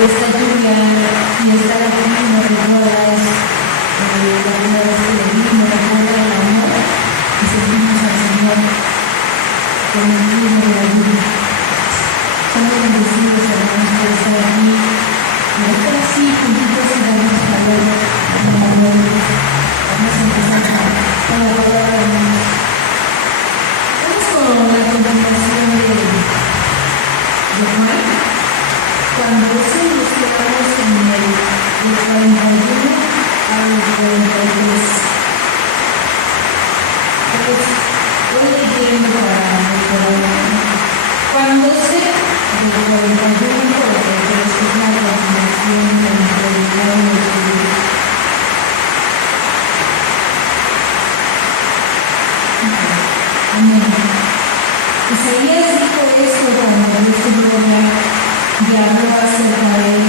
esta lluvia y estar aquí me recuerda la primera vez que le vi, me recuerda el amor y sentimos al Señor con el ritmo de la lluvia. Somos bendecidos, hermanos, por estar aquí y estar así juntitos y darnos calor en el amor. Vamos a empezar con la palabra de Dios. Vamos con la continuación de Juan. Cuando nos quedamos en el 41 al 43. Entonces, voy leyendo para recordar. Cuando se del 41 al 43 es la continuación del predicado de Jesús. Amén. Isaías dijo esto cuando Dios su gloria y habló acerca de él.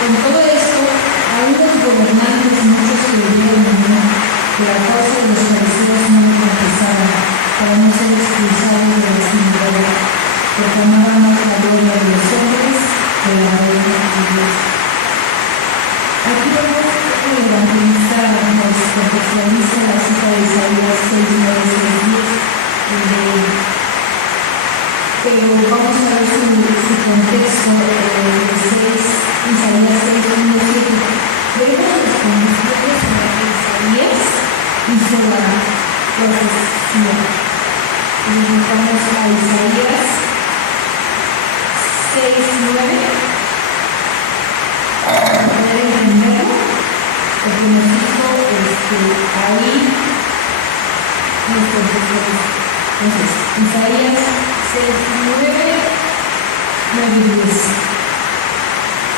Con todo esto, aún los gobernantes muchos creyeron en él, que a causa de los fariseos no lo confesaban, para no ser expulsados de la sinagoga, porque amaban más la gloria de los hombres que la gloria de Dios. Aquí vemos que el evangelista nos contextualiza la cita de Isaías 6, 9, 10, pero vamos a ver su contexto de Isaías 6, 1, 7. Vemos los condiciones para que Isaías hizo la profecía. Y vamos a Isaías 6, 9. Para poder entender porque nos dijo ahí los contextos. Entonces, Isaías 6, 9, 9 y 10.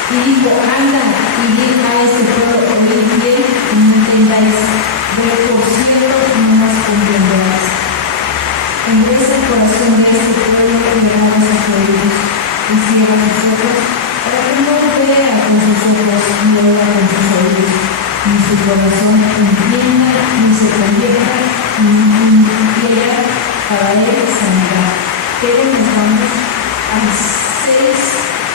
Y dijo, anda y di a este pueblo, oíd bien y no entendáis, pero por cierto no más comprenderás. Endurece el corazón de este pueblo y verá sus oídos, y cierra sus ojos, para que no vea con sus ojos y oiga con sus oídos, ni su corazón entienda, ni se convierta, ni quiera para él sanidad. Pero nos vamos a 6,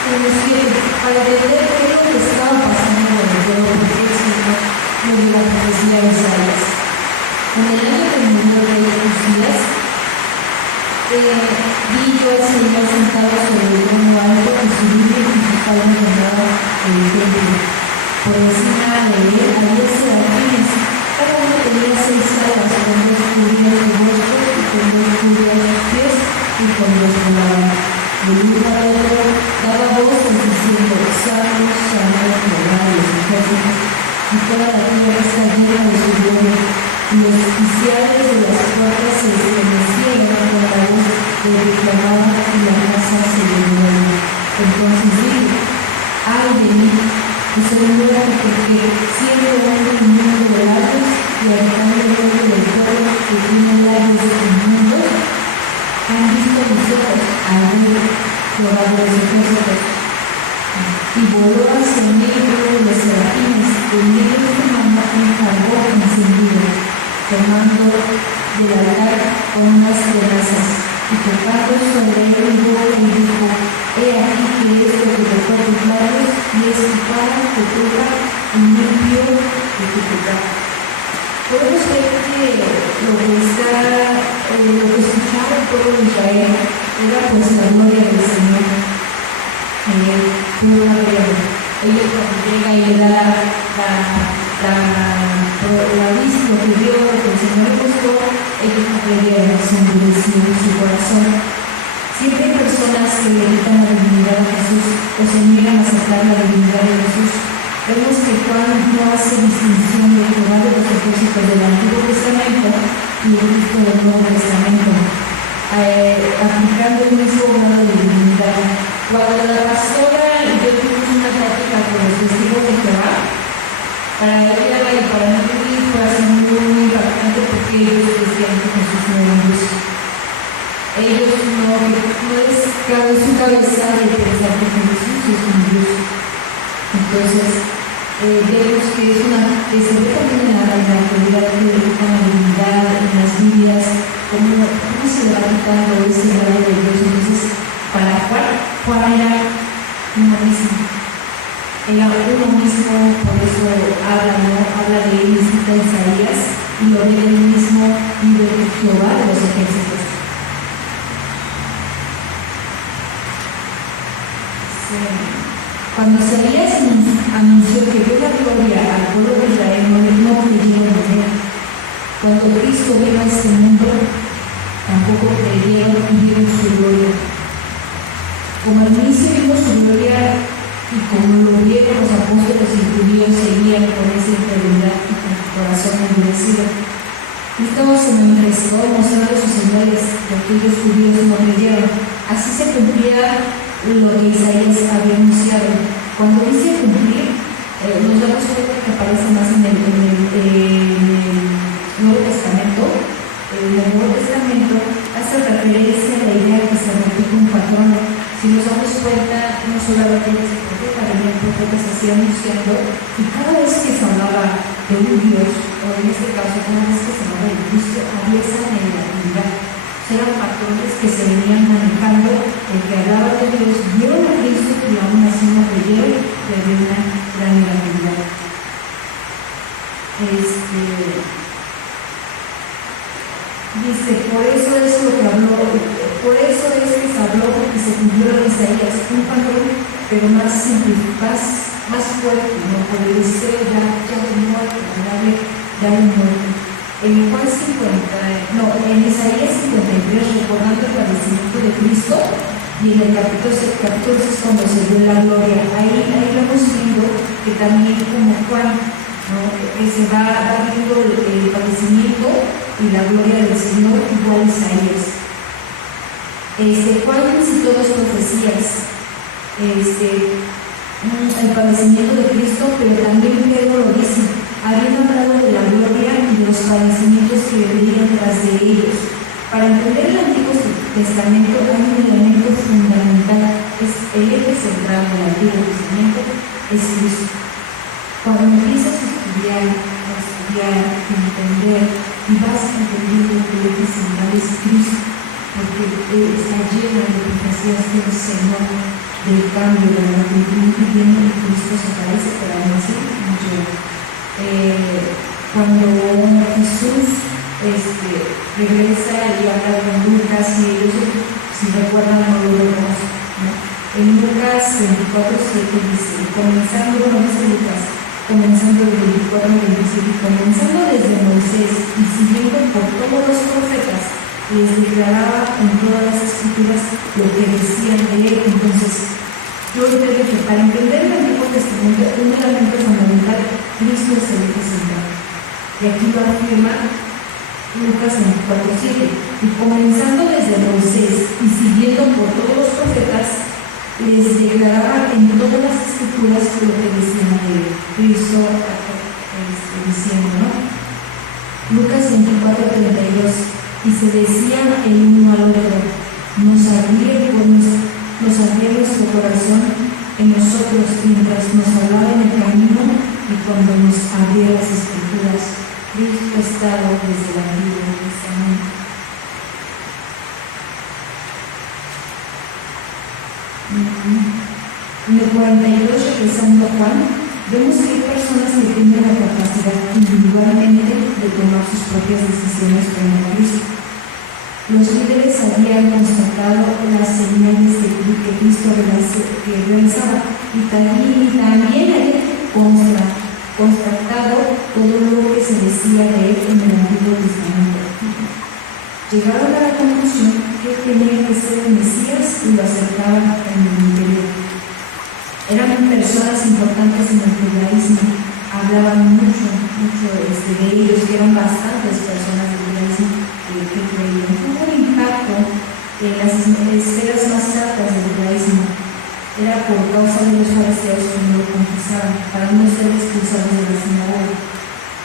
1, 7, para entender qué es lo que estaba pasando con el pueblo, porque el Señor nos dio la profecía de Isaías. En el año que murió el rey Josías, vi yo al Señor sentado sobre el trono alto y su libro y sus palmas doradas en el templo. Por encima de él había serafines, cada uno tenía 6 alas, con 2 cubrían su rostro y con 2 cubrían sus pies y con 2 volaban. De uno a otro daba voces diciendo, santo, santo, Jehová de los ejércitos, y toda la tierra está llena de su gloria. Y los oficiales de las puertas se estremecieron con la voz de que clamaban y la casa se llenó. Entonces dije, ay de mí, y soy muerto porque siendo hombre inmundo de labios y habitando el nombre del pueblo que tiene labios inmundos, han visto mis ojos a él, Jehová de los ejércitos. Y voló hacia mí uno de los serafines, que en medio de su mano un carbón encendido, tomando del altar con unas tenazas, y tocando sobre él un boca y dijo, he aquí que esto que tocó tus labios, y es tu pan que toca en medio de tu pecado. Podemos ver que lo que escuchaba el pueblo de Israel era pues la gloria del Señor. Ellos cuando llega y le da la vista, lo que vio, lo que el Señor le mostró, ellos no creyeron, se endureció su corazón. Siempre hay personas que le quitan la divinidad de Jesús o se niegan a aceptar la divinidad de Jesús. Vemos que Juan no hace distinción de Jehová de los ejércitos del Antiguo Testamento y el Cristo del Nuevo Testamento, aplicando el mismo grado de divinidad. Cuando la pastora y yo tuvimos una plática con los testigos de Jehová, para ella y para mí fue así muy impactante porque ellos decían que Jesús no era Dios. Ellos no es cabe su cabeza de pensar que Jesús es un Dios. Entonces, vemos que se ve también en la actualidad que con la divinidad, en las Biblias, cómo se va quitando ese grado de Dios. Entonces, para Juan era humanísimo. era uno mismo, por eso habla de él, cita Isaías, y lo ve el mismo libro de Jehová de los ejércitos. Cuando Isaías anunció que dio la gloria al pueblo de Israel, no creyeron en él. Cuando Cristo vino a este mundo, tampoco creyeron y vieron su gloria. Como al inicio vimos su gloria y como lo vieron los apóstoles y judíos, seguían con esa incredulidad y con su corazón endurecido. Cristo se manifestó mostrando sus señales, que aquellos judíos no creyeron. Así se cumplía lo que Isaías había anunciado. Cuando dice cumplir, nos damos cuenta que aparece más en el Nuevo Testamento. En el Nuevo Testamento hace referencia a la idea que se repite un patrón. Si nos damos cuenta, no solamente ese profeta, venían profetas así anunciando, y cada vez que se hablaba de un Dios, o en este caso, cada vez que se hablaba de Cristo, había esa negatividad. Eran patrones que se venían manejando, el que hablaba de Dios, vieron a Cristo y aún así no creyeron, y había una gran negatividad. Dice, por eso es lo que habló, por eso es que se habló y se cumplió en Isaías, un patrón, pero más simple, más fuerte, ¿no? Por el deseo ya de muerte, ya de muerte. En Juan 50, en Isaías 53, recordando el padecimiento de Cristo, y en el capítulo 6, cuando se dio la gloria, ahí vamos viendo que también como Juan, ¿no? Que se va viendo el padecimiento y la gloria del Señor, igual Isaías. Juan citó dos profecías, el padecimiento de Cristo, pero también Pedro lo dice, habiendo hablado de la gloria y de los padecimientos que vendrían tras de ellos. Para entender el Antiguo Testamento hay un elemento fundamental, es el eje central del Antiguo Testamento, es Cristo. Cuando empiezas a estudiar, entender, y vas entendiendo que el eje central es Cristo, porque está lleno de profecías del Señor, del cambio, de la arrepentimiento, y viendo que Cristo se parece, pero aún así no llega. Cuando Jesús regresa y habla con Lucas, y ellos, si recuerdan, no lo vemos, ¿no? En Lucas 24:7 dice, comenzando del 24 al 27, y comenzando desde Moisés y siguiendo por todos los profetas, les declaraba en todas las escrituras lo que decían de él. Entonces, yo te dije, para entender el Antiguo Testamento, un elemento fundamental, Cristo es el eje central. Y aquí lo afirma Lucas 24:7. Y comenzando desde Moisés y siguiendo por todos los profetas, les declaraba en todas las escrituras lo que decían de Cristo, diciendo, ¿no? Lucas 24:32. Y se decían el uno al otro, nos ardía nuestro corazón en nosotros mientras nos hablaba en el camino y cuando nos abría las escrituras. Cristo ha estado desde el Antiguo Testamento. En el 42, regresando a Juan, vemos que hay personas que tienen la capacidad individualmente de tomar sus propias decisiones como Cristo. Los líderes habían constatado las señales de que Cristo realizaba y también habían constatado todo lo que se decía de él en el Antiguo Testamento. Llegaron a la conclusión que tenía que ser el Mesías y lo acercaban en el interior. Eran personas importantes en el judaísmo, hablaban mucho de ellos, que eran bastantes personas del judaísmo que creían. Tuvo un impacto en las esferas más altas del judaísmo. Era por causa de los fariseos que no lo confesaban, para no ser expulsados de la sinagoga.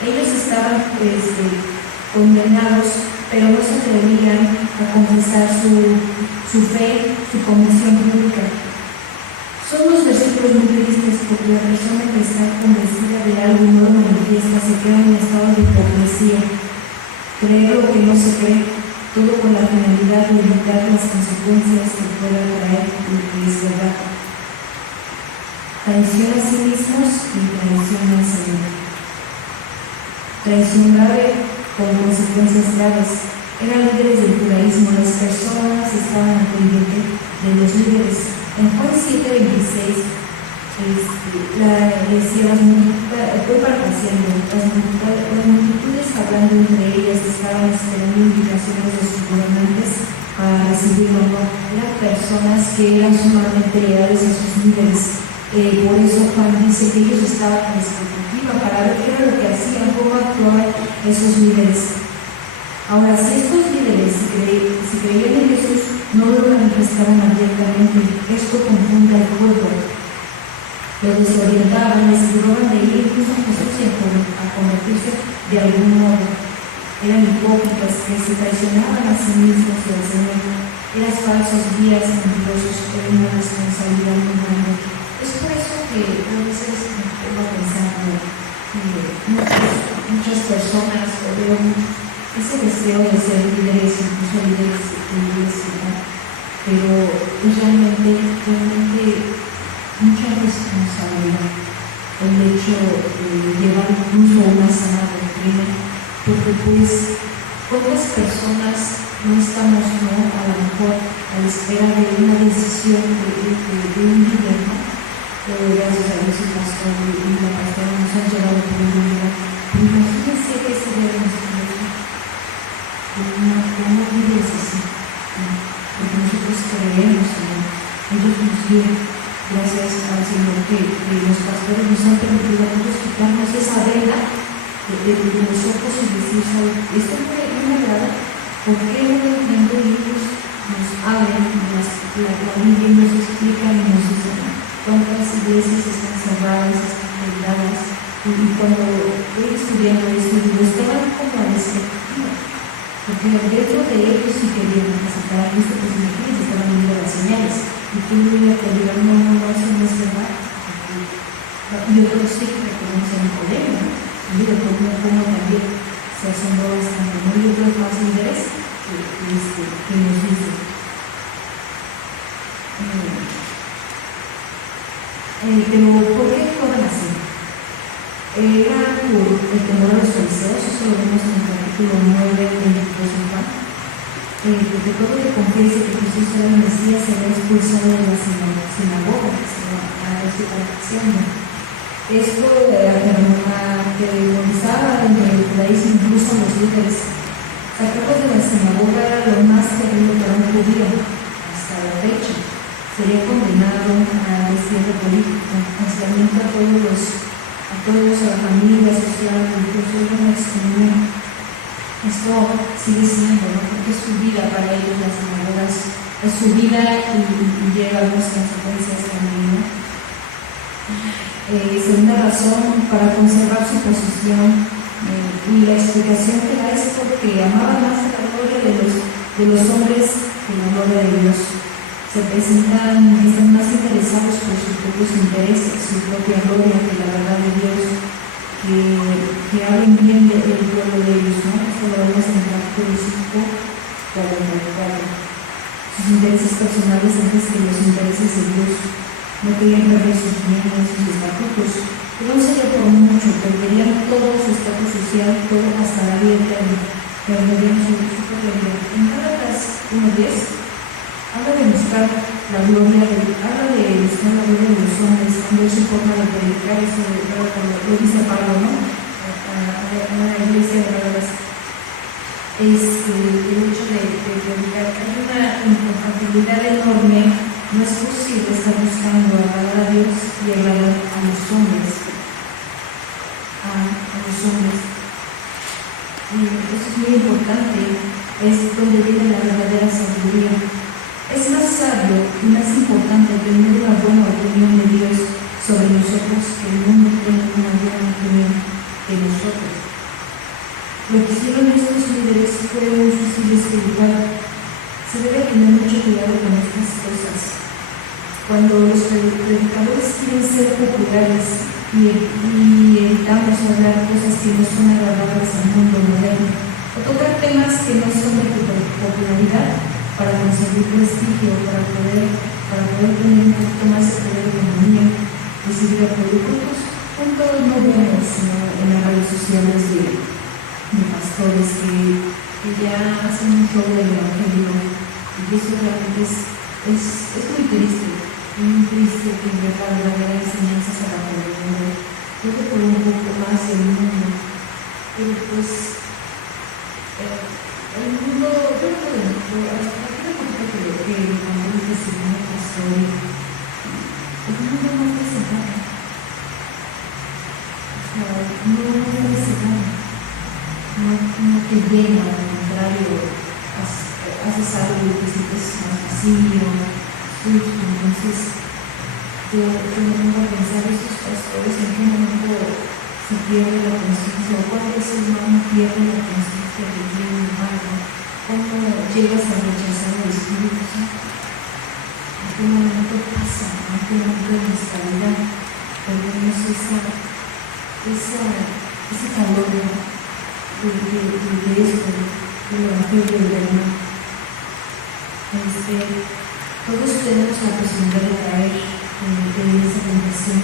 Ellos estaban condenados, pero no se atrevían a confesar su fe, su convicción pública. Son unos versículos muy tristes porque la persona que está convencida de algo y no lo manifiesta se queda en un estado de hipocresía. Creer lo que no se cree, todo con la finalidad de evitar las consecuencias que pueda traer lo que es verdad. traición a sí mismos y traición al Señor. Traición grave con consecuencias graves. Eran líderes del judaísmo, las personas estaban al pendiente de los líderes. En Juan 7:26 decía, voy parafraseando, las multitudes hablando entre ellas estaban esperando indicaciones de sus gobernantes para recibir honor. Eran personas que eran sumamente leales a sus líderes. Por eso Juan dice que ellos estaban en expectativa para ver qué era lo que hacían, cómo actuaban esos líderes. Ahora, si estos líderes, si creían en Jesús, no lo manifestaban abiertamente, esto confunde al pueblo. Los desorientaban, les privaban de ir incluso a Jesús y a convertirse de algún modo. Eran hipócritas que se traicionaban a sí mismos y al Señor. Eran falsos guías mentirosos, era una responsabilidad muy grande. Es por eso que a veces me pongo a pensar que muchas personas veo ese deseo de ser líderes, incluso líderes de iglesia, ¿no? Pero es realmente mucha responsabilidad el hecho de llevar incluso una sana doctrina, porque pues pocas personas no estamos, ¿no?, a lo mejor a la espera de una decisión de un líder, ¿no? Gracias a Dios el pastor y la pastora nos han llevado por un lugar. Pero imagínense que se debe como líderes así, porque nosotros creemos, ¿no? Ellos nos dieron, gracias al Señor, que los pastores nos han permitido a nosotros quitarnos esa venda de los ojos y decir, esto no me agrada, ¿por qué no lo entiendo? Y ellos nos abren la Biblia y nos explican y nos dicen cuántas iglesias están cerradas, están aisladas. Y cuando voy estudiando esto, digo, estaban como a la expectativa, porque dentro de ellos sí querían aceptar a Cristo, pues imagínense, estaban viendo las señales. Y tú le digas, no, eso no es verdad. Y otros sí que reconocen el poder, ¿no? Y digo, como también se asombró bastante, ¿no? Y otros más líderes que nos dicen. Pero, ¿por qué actuaban así? Era por el temor a los fariseos, eso lo vemos en el capítulo 9 del Juan. Porque todo el que confiese que Jesús era el Mesías será expulsado de la sinagoga, a la acción. Esto atemorizaba dentro del judaísmo incluso a los líderes. Sacarlos de la sinagoga era lo más terrible para un judío hasta la fecha. Sería condenado a destierro político, aislamiento a todos, a la familia social, incluso una excomunión. Esto sigue siendo, ¿no? Porque es su vida para ellos, las sinagogas, es su vida y lleva algunas consecuencias también, ¿no? Segunda razón, para conservar su posición, y la explicación que da es porque amaban más la gloria de los hombres que la gloria de Dios. Están más interesados por sus propios intereses, su propia gloria que la verdad de Dios, que hablen bien del pueblo de ellos, ¿no? Esto lo vemos en el capítulo 5, 44. Sus intereses personales antes que los intereses de Dios. No querían perder sus bienes, sus estatutos. No sería por mucho, perderían todo su estatus social, todo hasta la vida eterna. Perderían su propia vida. En Gálatas 1:10 habla de buscar la gloria de los hombres, cambiar su forma de predicar, eso lo dice Pablo, ¿no? A la iglesia de Gálatas. El hecho de predicar, hay una incompatibilidad enorme. No es posible estar buscando agradar a Dios y agradar a los hombres. Y eso es muy importante, es donde viene la verdadera sabiduría. Es más sabio y más importante tener una buena opinión de Dios sobre nosotros que el mundo tenga una buena opinión de nosotros. Lo que hicieron estos líderes fue un suicidio espiritual. Se debe tener mucho cuidado con estas cosas. Cuando los predicadores quieren ser populares y evitamos hablar cosas que no son agradables al mundo moderno, o tocar temas que no son de popularidad para conseguir prestigio, para poder tener un poquito más de poder de economía, pues recibir apoyo. ¿Cuántos no vemos, ¿no?, en las redes sociales de pastores que ya hacen un show del evangelio? Y eso realmente es muy triste. Es muy triste que en verdad no haya enseñanzas a la comunidad. Creo que por un poco más del mundo. Pero pues el mundo, yo no puedo decirlo, aquí me cuento que lo que cuando el testimonio pastor, el mundo no ofrece nada. O sea, no ofrece nada. No te llena, al contrario, haces algo y te sientes más vacío, sucio. Entonces, yo me pongo a pensar, estos pastores, en qué momento se pierde la conciencia, o cuántas veces no pierde la conciencia de bien y malo, cómo llegas a rechazar el Espíritu Santo. En qué momento pasa, en qué momento de inestabilidad, perdemos ese calor de esto, del evangelio del alma. Todos tenemos la posibilidad de caer en esa tentación.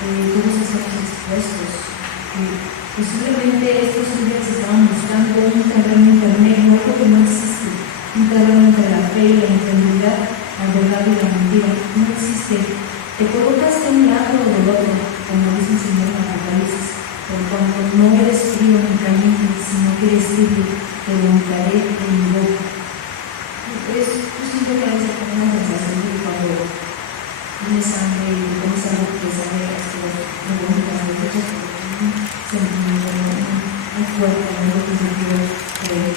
Todos estamos expuestos. Posiblemente estos hombres estaban buscando un terreno intermedio, algo que no existe, un terreno entre la fe y la integridad, la verdad y la mentira. No existe. Te colocas de un lado o del otro, como dice el Señor en Apocalipsis, por cuanto no eres frío ni caliente, sino que eres tibio, te levantaré de mi boca. Yo siento que a veces tengo una sensación de cuando tienes hambre y comes algo que sabe a las neurológicas de muchas cosas, un sentimiento muy fuerte en lo que yo quiero creer.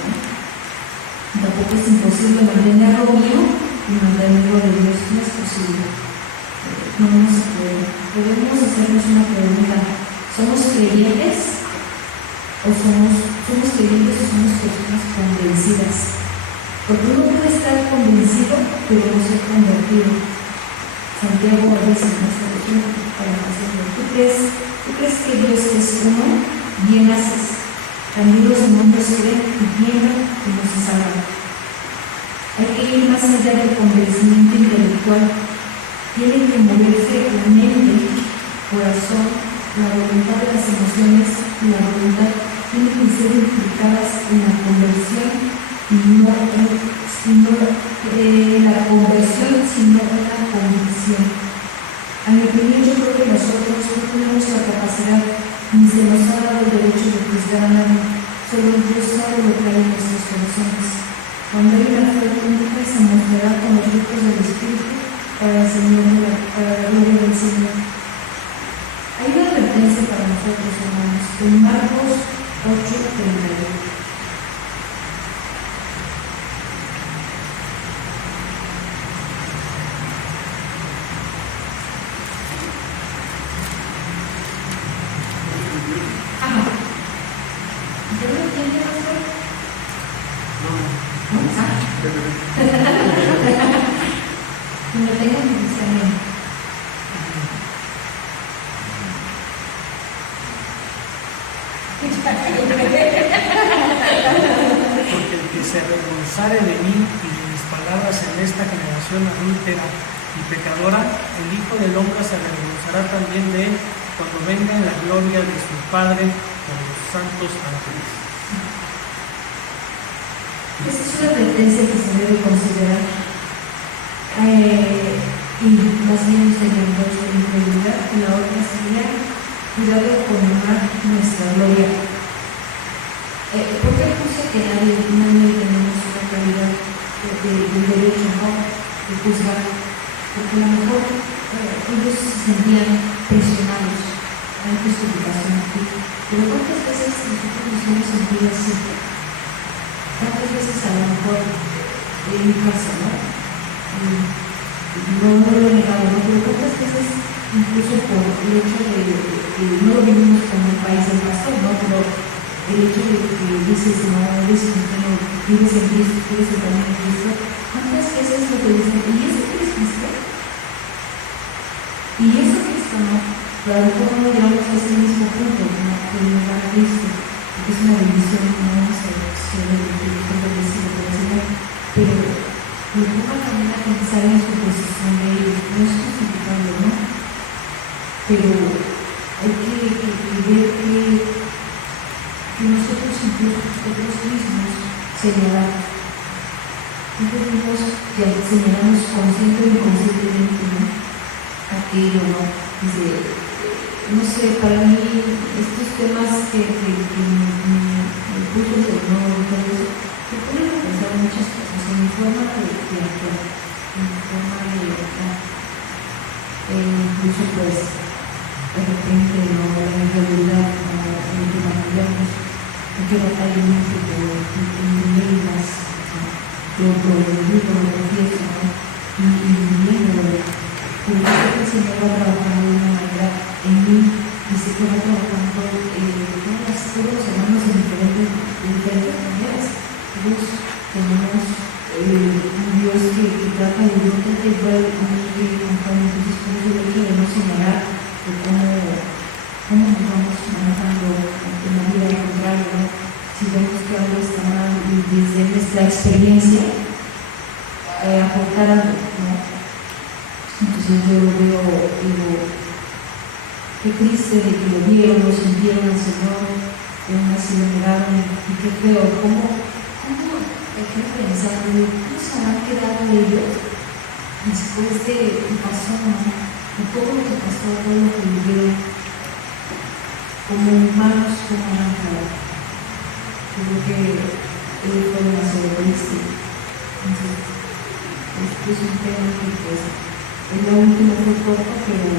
Tampoco es imposible mantenerlo mío y mantenerlo de Dios. No es posible. No se puede. Podemos hacernos una pregunta: ¿somos creyentes o somos creyentes o somos personas convencidas? Porque uno puede estar convencido, pero no ser convertido. Santiago a veces nos dice para hacerlo. ¿Tú crees que Dios es uno? Bien haces. También los demonios creen y tiemblan y no se salvan. Hay que ir más allá del convencimiento intelectual. Tiene que moverse la mente, corazón, la voluntad de las emociones y la voluntad tienen que ser implicadas en la conversión y no la conversión, sino en la convicción. A mi opinión, yo creo que nosotros no tenemos la capacidad ni se nos ha dado el derecho de juzgar a nadie. Solo Dios sabe lo que hay en nuestros corazones. Cuando hay una fe auténtica, se mostrará con los frutos del Espíritu para la gloria del Señor. Hay una advertencia para nosotros, hermanos, en Marcos 8:32. Porque el que se avergonzare de mí y de mis palabras en esta generación adúltera y pecadora, el Hijo del Hombre se avergonzará también de él cuando venga en la gloria de su Padre con los santos ángeles. Esta es una advertencia que se debe considerar. Y más bien serían dos: la incredulidad, y la otra sería cuidado con honrar nuestra gloria. ¿Por qué puse que nadie tenemos la calidad del derecho, ¿no?, de juzgar? Porque a lo mejor ellos se sentían presionados, hay justificación aquí. Pero ¿cuántas veces nosotros nos hemos sentido así? ¿Cuántas veces a lo mejor en mi casa, no lo he negado, ¿no?, pero cuántas veces incluso por el hecho de no lo vivimos como un país del pastor, ¿no?, pero el hecho de que dices, no, eres cristiano, vives en Cristo, eres el camino de Cristo, ¿cuántas veces lo que dicen? ¿Y eso que eres cristiano? ¿Y eso que es no? Pero a lo mejor no llegamos a ese mismo punto, ¿no?, de llegar a Cristo, porque es una bendición, no vamos a ser bendecido por el Señor, pero me pongo también a pensar en su posición de ellos, no es justificable, ¿no? pero hay que ver que nosotros mismos señalamos. Nosotros mismos ya señalamos consciente o inconscientemente, ¿no? Aquello, ¿no? Dice, no sé, para mí estos temas que me puso el Señor y todo eso, me ponen a pensar muchas cosas en mi forma de actuar, en mi forma de actuar. Incluso pues de repente no la incredulidad o lo que manejamos, que batalla mucho por entenderlas, lo confieso, ¿no? Y viéndolo, porque creo que el Señor va trabajando de una manera en mí, y sé que va trabajando todos los hermanos de diferentes maneras. Todos tenemos un Dios que trata de no te igual a mí que acompaña. Entonces, por eso el hecho de no señalar de cómo nos vamos manejando en la vida al contrario, ¿no? Si vemos que algo está mal y desde nuestra experiencia aportar algo, ¿no? Entonces yo lo veo, digo, qué triste de que lo vieron, lo sintieron al Señor, y aún así lo negaron, y qué feo, ¿cómo dejé pensando, cómo se habrán quedado ellos después de que pasó, ¿no? De todo lo que pasó, todo lo que vivieron, como humanos, como han quedado. Creo que ellos fueron a sobrevivir. Entonces, este es un tema que pues es la última fue corto, pero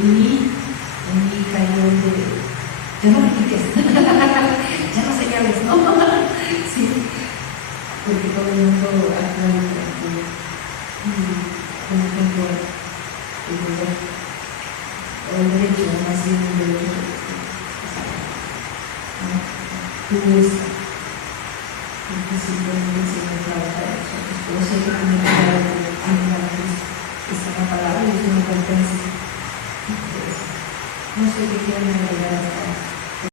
en mí cayó el de ya no me piques, ya no señales, ¿no? Sí, porque todo el mundo actúa tranquilo. Y como tengo el deber, o el derecho, más bien el derecho, tú esta, porque simplemente el Señor trabaja de nosotros, pero sé que tiene que dar esta palabra y es una competencia. Entonces, no sé qué quieren agregar hasta